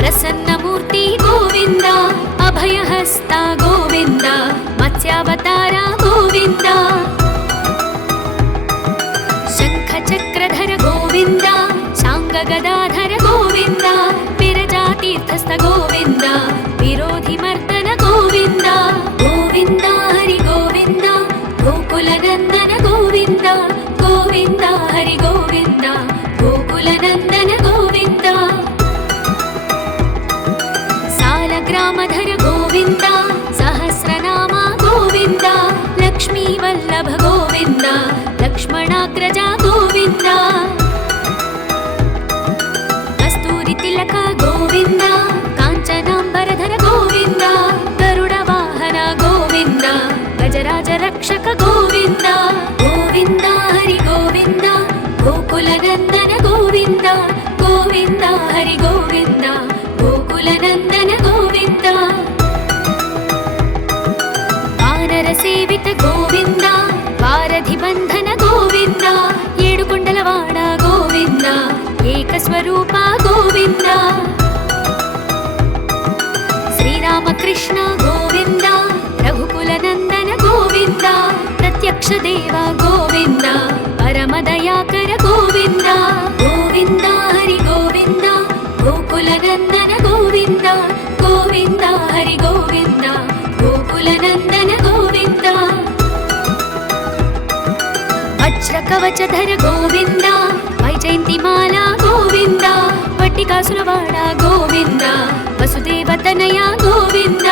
ಪ್ರಸನ್ನ ಮೂರ್ತಿ ಗೋವಿಂದ ಅಭಯಹಸ್ತ ಗೋವಿಂದ ಮತ್ಸ್ಯಾವತಾರ ಗೋವಿಂದ ಶಂಖ ಚಕ್ರಧರ ಗೋವಿಂದ ಶಾಂಗ ಗದಾಧರ ಗೋವಿಂದ ವಿರಜಾತೀರ್ಥಸ್ಥ ಗೋವಿಂದ ವಿರೋಧಿ ಮರ್ದನ ಗೋವಿಂದ ಗೋವಿಂದ ಹರಿ ಗೋವಿಂದ ಗೋಕುಲ ನಂದನ ಗೋವಿಂದ ಗೋವಿಂದ ಹರಿ ಗೋವಿಂದ ಗೋಕುಲ ನಂದನ ಗೋವಿಂದ रक्षक गोविन्द गोविन्द हरि गोविन्द गोकुलनन्दन गोविन्द गोविन्द हरि गोविन्द गोकुलनन्दन गोविन्द वानर सेवित गोविन्द वारधि बन्धन गोविन्द येडुकुण्डलवाड गोविन्द एकस्वरूप गोविन्द श्रीरामकृष्ण गोविन्द रघुकुलनन्दन गोविन्द प्रत्यक्ष देव गोविन्द परमदयाकर गोविन्द गोविन्द हरि गोविन्द गोकुलनन्दन गोविन्द गोविन्द हरि गोविन्द गोकुलनन्दन गोविन्द वज्रकवचधर गोविन्द वैजयन्तिमाला गोविन्द वट्टिकासुरवाड गोविन्द वसुदेवतनया गोविन्द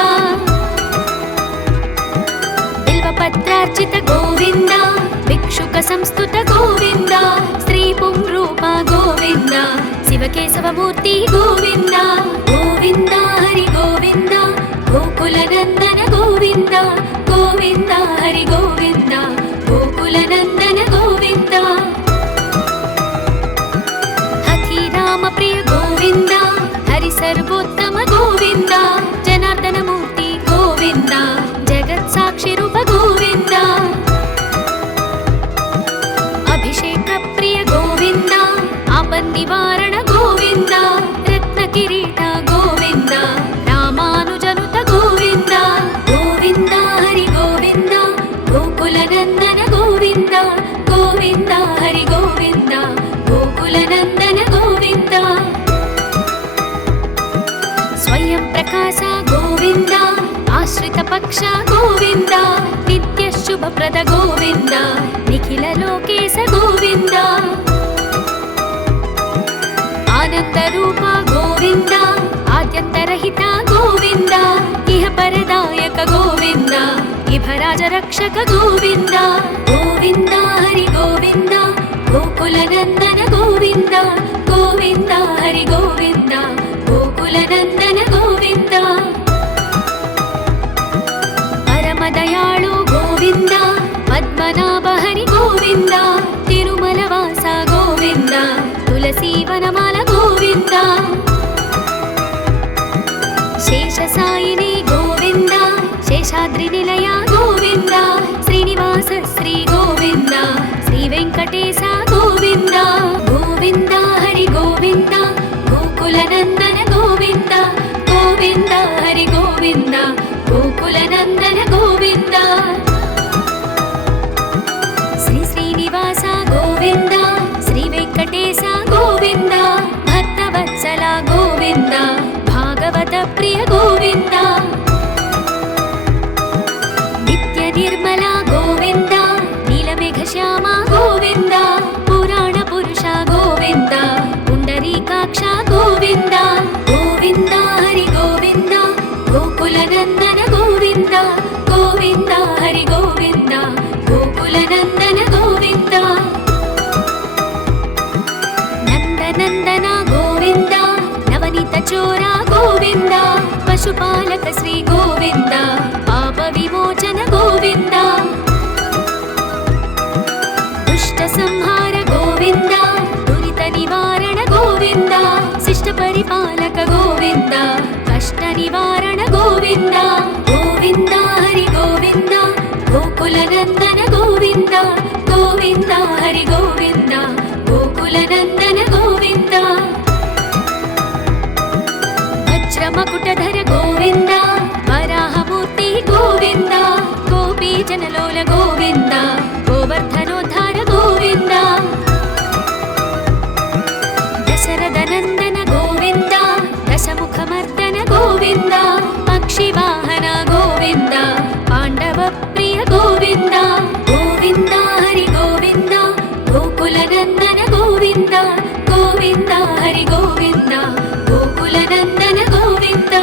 बिल्वपत्रार्चित गोविन्द भिक्षुक संस्तुत गोविन्द श्रीपुंरूप गोविन्द शिवकेशवमूर्ति गोविन्द गोविन्द हरि गोविन्द गोकुलनन्दन गोविन्द गोविन्द हरि गोविन्द गोकुलनन्दन गोविन्द हठि रामप्रिय गोविन्द हरि सर्वोत्तम गोविन्द जनार्दनमूर्ति गोविन्द जगत्साक्षिरूप गोविन्द अभिषेक प्रिय गोविन्द आपन्निवारण गोविन्द रत्नकिरीट गोविन्द रामानुजनुत गोविन्द गोविन्द हरि गोविन्द गोकुलनन्दन गोविन्द गोविन्द हरि गोविन्द गोकुलनन्दन गोविन्द स्वयं प्रकाश गोविन्द आश्रित पक्ष गोविन्द नित्य शुभप्रद गोविन्द निखिल लोकेश गोविन्द आनन्दरूप गोविन्द आद्यन्तरहित गोविन्द इह परदायक गोविन्द इभराज रक्षक गोविन्द गोविन्द हरि गोविन्द गोकुलनन्दन गोविन्द गोविन्द हरि गोविन्द गोकुलनन्दन गोविन्द परमदयाळु गोविन्द पद्मनाभ हरि गोविन्द तिरुमलवास गोविन्द तुलसीवनमाल गोविन्द शेषसायिनी गोविन्द शेषाद्रिनिलय गोविन्द श्रीनिवास श्री गोविन्द श्रीवेङ्कटेश गोविन्द गोविन्द हरि गोविन्द गोकुलनन्दन गोविन्द गोविन्द हरि गोविन्द गोकुलनन्दन गोविन्द श्री श्रीनिवास गोविन्द श्रीवेङ्कटेश गोविन्द भक्तवत्सल गोविन्द भागवत प्रिय गोविन्द नित्य निर्मल गोविन्द नीलमेघश्याम गोविन्द पुराण पुरुष गोविन्द पुण्डरीकाक्ष गोविन्द गोविन्द हरि गोविन्द गोकुलनन्दन गोविन्द गोविन्द हरि गोविन्द गोकुलनन्दन गोविन्द नन्दनन्दन गोविन्द नवनीत चोर गोविन्द पशुपालक श्री गोविन्द पाप विमोचन गोविन्द दुष्ट संहार गोविन्द दुरित निवारण गोविन्द शिष्ट परिपालक गोविन्द कष्ट निवारण गोविन्द गोविन्द हरि गोविन्द गोकुलनन्दन गोविन्द गोविन्द हरि गोविन्द गोकुलनन्दन गोविन्द वज्रमकुटधर गोविन्द वराहमूर्ति गोविन्द गोपीजनलोल गोविन्द गोवर्धनोद्धार गोविन्द दशरथनन्दन गोविन्द दशमुखमर्दन गोविन्द पक्षिवाहन गोविन्द पाण्डवप्रिय गोविन्द गोविन्द हरि गोविन्द गोकुलनन्दन गोविन्द गोविन्द हरि गोविन्द गोकुलनन्दन गोविन्द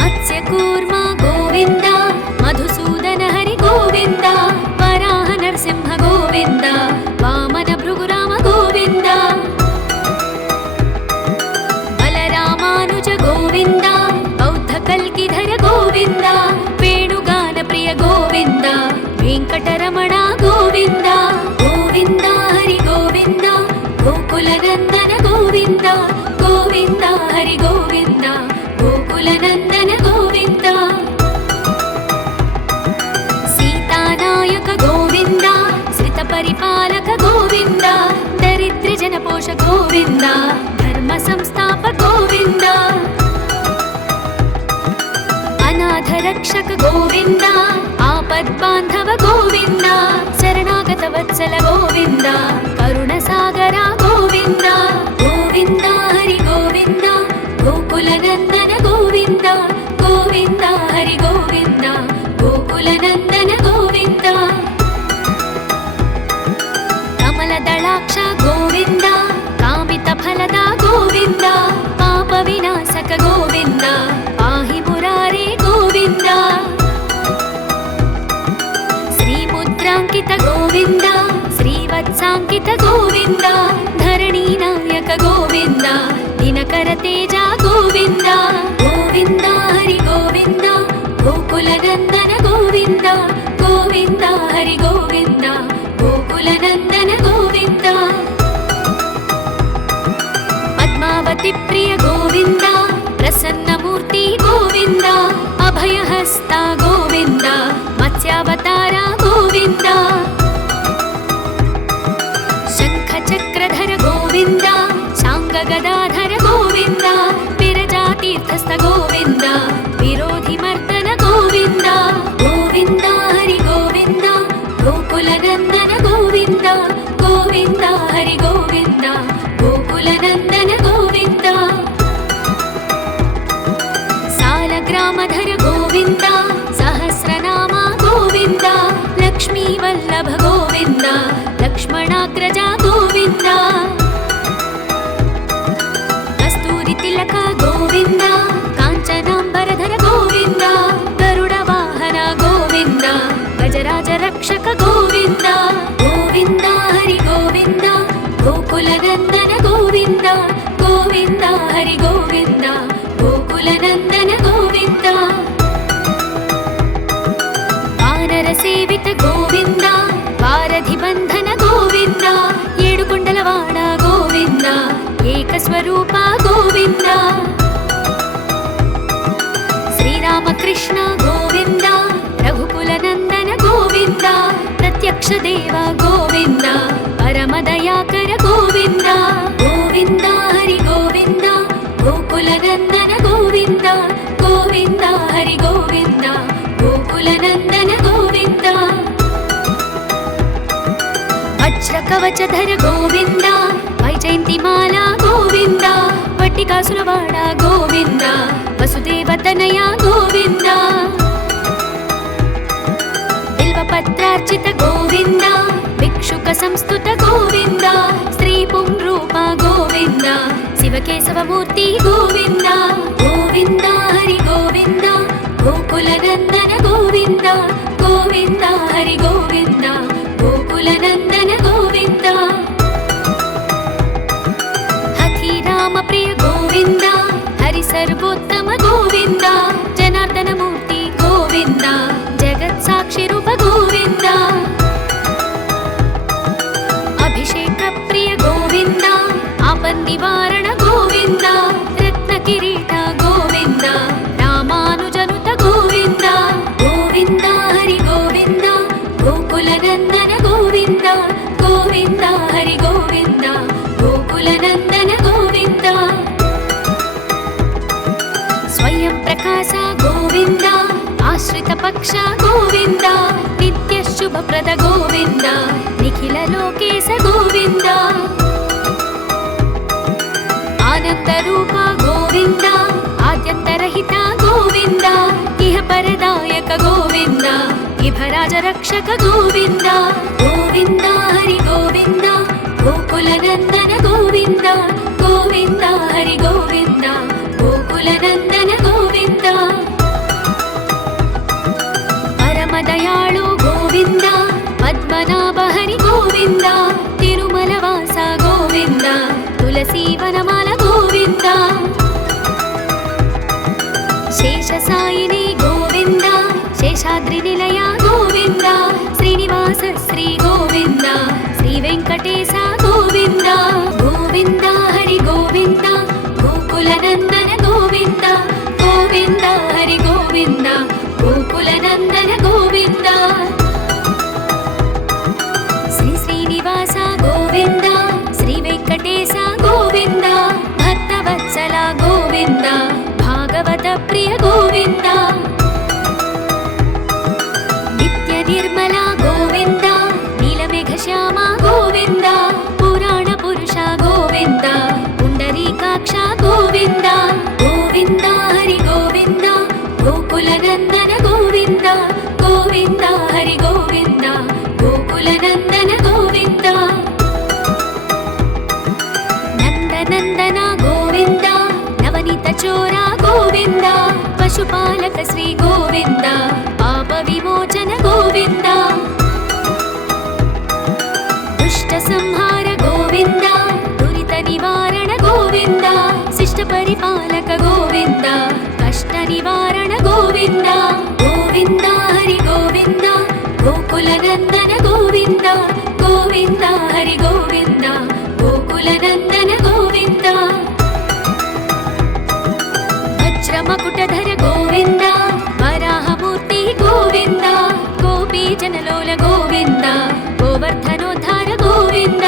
मत्स्यकूर्म गोविन्द मधुसूदन हरि गोविन्द वराह नरसिंह गोविन्द वामन भृगुराम गोविन्द बलरामा रक्षक गोविन्द आपद्बान्धव गोविन्द शरणागत वत्सल गोविन्द करुणसागर गोविन्द गोविन्द हरि गोविन्द गोकुलनन्दन गोविन्द गोविन्द हरि गोविन्द गोकुलनन्दन गोविन्द कमलदलाक्ष गोविन्द कामितफलद गोविन्द पापविनाशक गोविन्द पाहि मुरारे गोविन्द श्रीमुद्राङ्कित गोविन्द श्रीवत्साङ्कित गोविन्द धरणीनायक गोविन्द दिनकर तेज गोविन्द गोविन्द हरि गोविन्द गोकुलनन्दन गोविन्द गोविन्द हरि गोविन्द गोकुलनन्दन गोविन्द पद्मावती प्रिय गोविन्द प्रसन्नमूर्ति गोविन्द अभयहस्ता गोविन्द मत्स्यावतार गोविन्द शङ्खचक्रधर गोविन्द शाङ्गगदाधर गोविन्द विरजातीर्थस्थ गोविन्द विरोधिमर्दन गोविन्द गोविन्द हरि गोविन्द गोकुलनन्दन गोविन्द गोविन्द हरि गोविन्द गोकुलनन्दन गोविन्द सालग्रामधर गोविन्द सहस्रनाम गोविन्द लक्ष्मीवल्लभ गोविन्द लक्ष्मणाग्रज गोविन्द कस्तूरि तिलक गोविन्द काञ्चनाम्बरधर गोविन्द गरुडवाहन गोविन्द गजराज रक्षक गोविन्द गोविन्द हरि गोविन्द गोकुलनन्दन गोविन्द गोविन्द हरि गोविन्द गोकुलनन्दन गोविन्द वानरसेवित गोविन्द वारधिबन्धन गोविन्द येडुकुण्डलवाड गोविन्द एकस्वरूप गोविन्द श्रीरामकृष्ण गोविन्द रघुकुलनन्दन गोविन्द प्रत्यक्ष देव गोविन्द परमदयाकर गोविन्द गोविन्द हरि गोविन्द गोकुलनन्दन गोविन्द गोविन्द हरि गोविन्द गोकुलनन्दन गोविन्द वज्रकवचधर गोविन्द वैजयन्तिमाला गोविन्द वट्टिकासुरवाड गोविन्द वसुदेवतनय गोविन्द बिल्वपत्रार्चित गोविन्द भिक्षुक संस्तुत गोविन्द श्रीपुंरूप गोविन्द शिवकेशवमूर्ति गोविन्द गोविन्द हरि गोविन्द गोकुलनन्दन गोविन्द गोविन्द हरि गोविन्द गोकुलनन्दन गोविन्द हथिराम प्रिय गोविन्द हरि सर्वोत्तम गोविन्द जनार्दन मूर्ति गोविन्द जगत्साक्षि रूप गोविन्द अभिषेक प्रिय गोविन्द आपन्निवारण गोविन्द रत्नकिरीट गोविन्द रामानुजनुत गोविन्द गोविन्द हरि गोविन्द गोकुलनन्दन गोविन्द गोविन्द हरि गोविन्द गोकुलनन्दन गोविन्द स्वयं प्रकाश गोविन्द आश्रित पक्ष गोविन्द नित्य शुभप्रद गोविन्द निखिल लोकेश गोविन्द आनन्दरूप गोविन्द आद्यन्तरहित गोविन्द इह परदायक गोविन्द इभराज रक्षक गोविन्द गोविन्द हरि गोविन्द गोकुलनन्दन गोविन्द गोविन्द हरि गोविन्द गोकुलनन्दन गोविन्द परमदयाळु गोविन्द पद्मनाभ हरि गोविन्द तिरुमलवास गोविन्द तुलसीवनमाल गोविन्द शेषसायिनी गोविन्द शेषाद्रिनिलय गोविन्द श्रीनिवास श्री गोविन्द श्रीवेङ्कटेश गोविन्द गोविन्द हरि गोविन्द गोकुलनन्दन गोविन्द गोविन्द हरि गोविन्द गोकुलनन्दन गोविन्द श्री श्रीनिवास गोविन्द श्रीवेङ्कटेश गोविन्द भक्तवत्सल गोविन्द भागवत प्रिय गोविन्द చోర గోవింద పశుపాలక శ్రీ గోవింద పాప విమోచన గోవింద దుష్ట సంహార గోవింద దురిత నివారణ గోవింద శిష్ట పరిపాలక గోవింద కష్ట నివారణ గోవింద గోవింద హరి గోవింద గోకుల నందన గోవింద గోవింద హరి గోవింద గోకుల నందన గోవింద వజ్రమకుటధర గోవింద వరాహమూర్తి గోవింద గోపీ జనలోల గోవింద గోవర్ధనోద్ధార గోవింద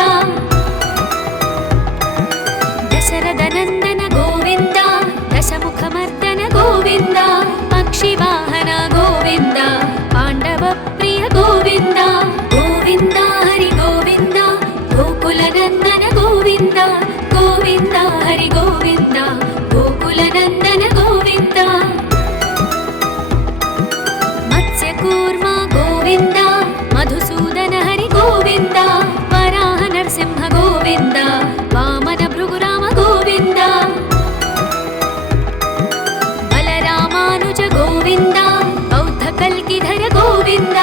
దశరథ నందన గోవింద దశముఖమర్దన గోవింద పక్షివాహన గోవింద పాండవ ప్రియ గోవింద గోవింద హరి గోవింద గోకుల నందన గోవింద గోవింద హరి గోవింద గోకుల నందన గోవింద మత్స్యకూర్మ గోవింద మధుసూదన హరి గోవింద వరాహ నరసింహ గోవింద వామన భృగురామ గోవింద బలరామానుజ గోవింద బౌద్ధ కల్కిధర గోవింద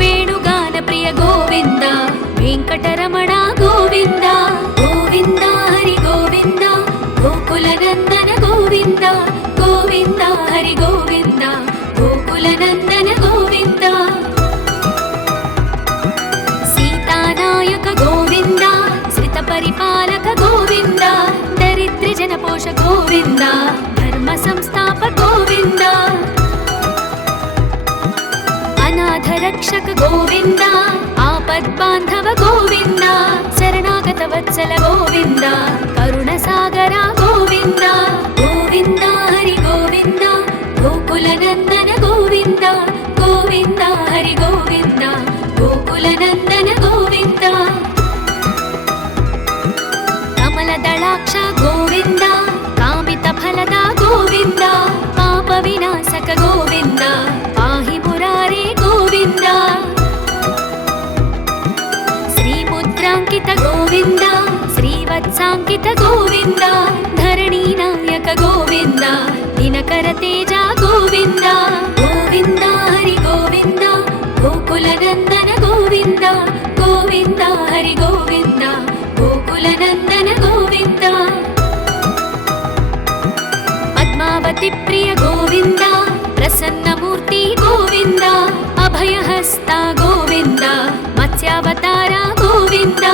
వేణుగాన ప్రియ గోవింద వెంకటరమణ గోవింద గోవింద హరి గోవింద గోకుల నందన గోవింద గోవింద హరి గోవింద గోకుల నందన గోవింద సీతానాయక గోవింద శ్రిత పరిపాలక గోవింద దరిద్ర జనపోష గోవింద ధర్మ సంస్థాప గోవింద అనాథ రక్షక గోవింద ఆపద్బాంధవ గోవింద శరణాగత వత్సల గోవింద కరుణ సాగర గోవింద గోవింద హరి గోవింద గోకుల నందన గోవింద గోవింద హరి గోవింద గోకుల నందన గోవింద కమల దళాక్ష గోవింద కామిత ఫలద గోవింద పాప వినాశక గోవింద పాహి మురారే గోవింద శ్రీముద్రాంకిత గోవింద శ్రీవత్సాంకిత గోవింద ధరణీ నాయక గోవింద దినకర తేజ గోవింద గోవింద హరి గోవింద గోకుల నందన గోవింద గోవింద హరి గోవింద గోకుల నందన గోవింద పద్మావతి ప్రియ గోవింద ప్రసన్నమూర్తి గోవింద అభయహస్త గోవింద మత్స్యావతార గోవింద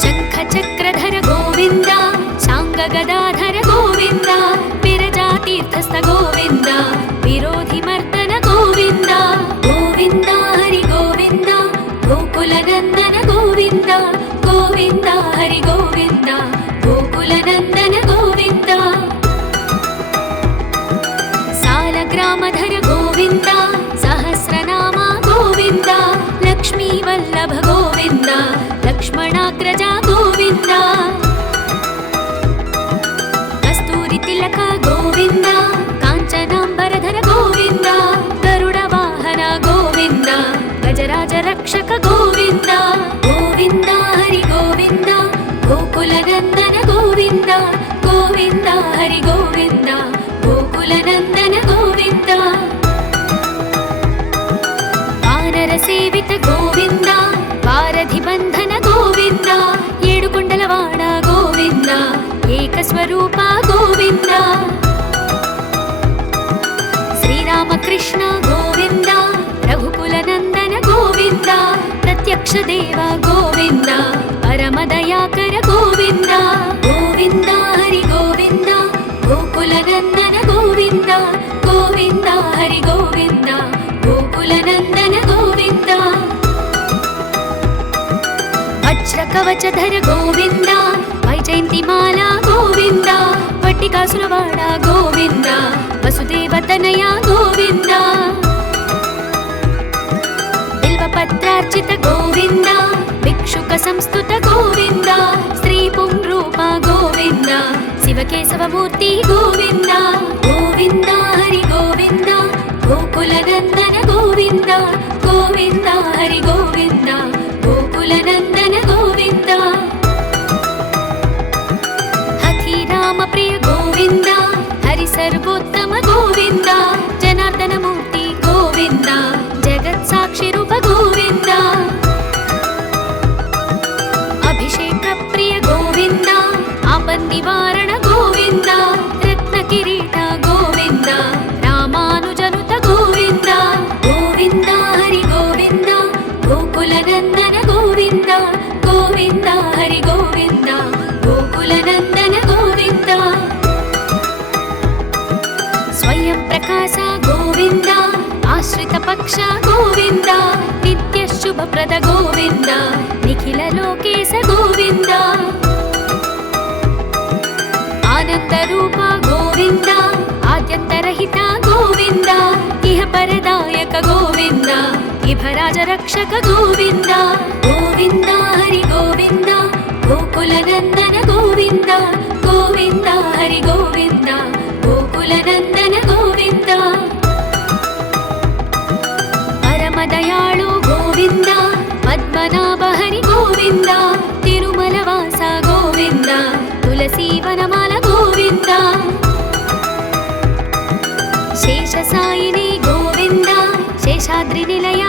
శంఖ చక్రధర గోవింద శాంగ గదాధర గోవింద విరజాతీర్థస్థ గోవింద విరోధి మర్దన గోవింద గోవింద హరి గోవింద గోకుల నందన గోవింద గోవింద హరి గోవింద గోకుల నందన గోవింద సాలగ్రామధర గోవింద సహస్రనామ గోవింద లక్ష్మీ వల్లభ గోవింద లక్ష్మణాగ్రజ గోవింద కస్తూరి తిలక గోవింద కాంచనాంబరధర గోవింద గరుడ వాహన గోవింద గజరాజ రక్షక గోవింద గోవింద హరి గోవింద గోకుల నందన గోవింద గోవింద హరి గోవింద గోకుల నందన గోవింద వానర సేవిత గోవింద వారధి బంధన గోవింద ఏడుకొండలవాడ గోవింద ఏకస్వరూప గోవింద శ్రీరామకృష్ణ గోవింద రఘుకుల నందన గోవింద ప్రత్యక్ష దేవ గోవింద పరమదయాకర గోవింద గోవింద హరి గోవింద గోకుల నందన గోవింద గోవింద హరి గోవింద గోకుల నందన గోవింద వజ్ర కవచధర గోవింద వైజయంతిమాల గోవింద వట్టికాసులవాడ గోవింద వసుదేవతనయ గోవింద బిల్వపత్రార్చిత గోవింద భిక్షుక సంస్థుత గోవింద శ్రీ పుంరూప గోవింద శివకేశవమూర్తి గోవింద గోవింద హరి గోవింద గోకుల నందన గోవింద గోవింద హరి గోవింద గోకుల నందన గోవింద హథీర ಗೋವಿಂದ ಹರಿ ಗೋವಿಂದ ಗೋಕುಲ ನಂದನ ಗೋವಿಂದ ಸ್ವಯಂ ಪ್ರಕಾಶ ಗೋವಿಂದ ಆಶ್ರಿತ ಪಕ್ಷ ಗೋವಿಂದ ನಿತ್ಯ ಶುಭಪ್ರದ ಗೋವಿಂದ ನಿಖಿಲ ಲೋಕೇಶ ಗೋವಿಂದ ಆನಂದ ರೂಪ ಗೋವಿಂದ ಆದ್ಯಂತರಹಿತ ಗೋವಿಂದ ಇಹ ಪರದಾಯಕ ಗೋವಿಂದ ಇಭರಾಜ ರಕ್ಷಕ ಗೋವಿಂದ ಗೋವಿಂದ ಹರಿ ಗೋವಿಂದ ಗೋಕುಲ ನಂದನ ಗೋವಿಂದ ಗೋವಿಂದ ಹರಿ ಗೋವಿಂದ ಗೋಕುಲ ನಂದನ ಗೋವಿಂದ ಪರಮ ದಯಾಳು ಗೋವಿಂದ ಪದ್ಮನಾಭ ಹರಿ ಗೋವಿಂದ ತಿರುಮಲ ವಾಸ ಗೋವಿಂದ ತುಳಸಿ ವನಮಾಲ ಗೋವಿಂದ ಶೇಷ ಸಾಯಿನಿ ಗೋವಿಂದ ಶೇಷಾದ್ರಿ ನಿಲಯ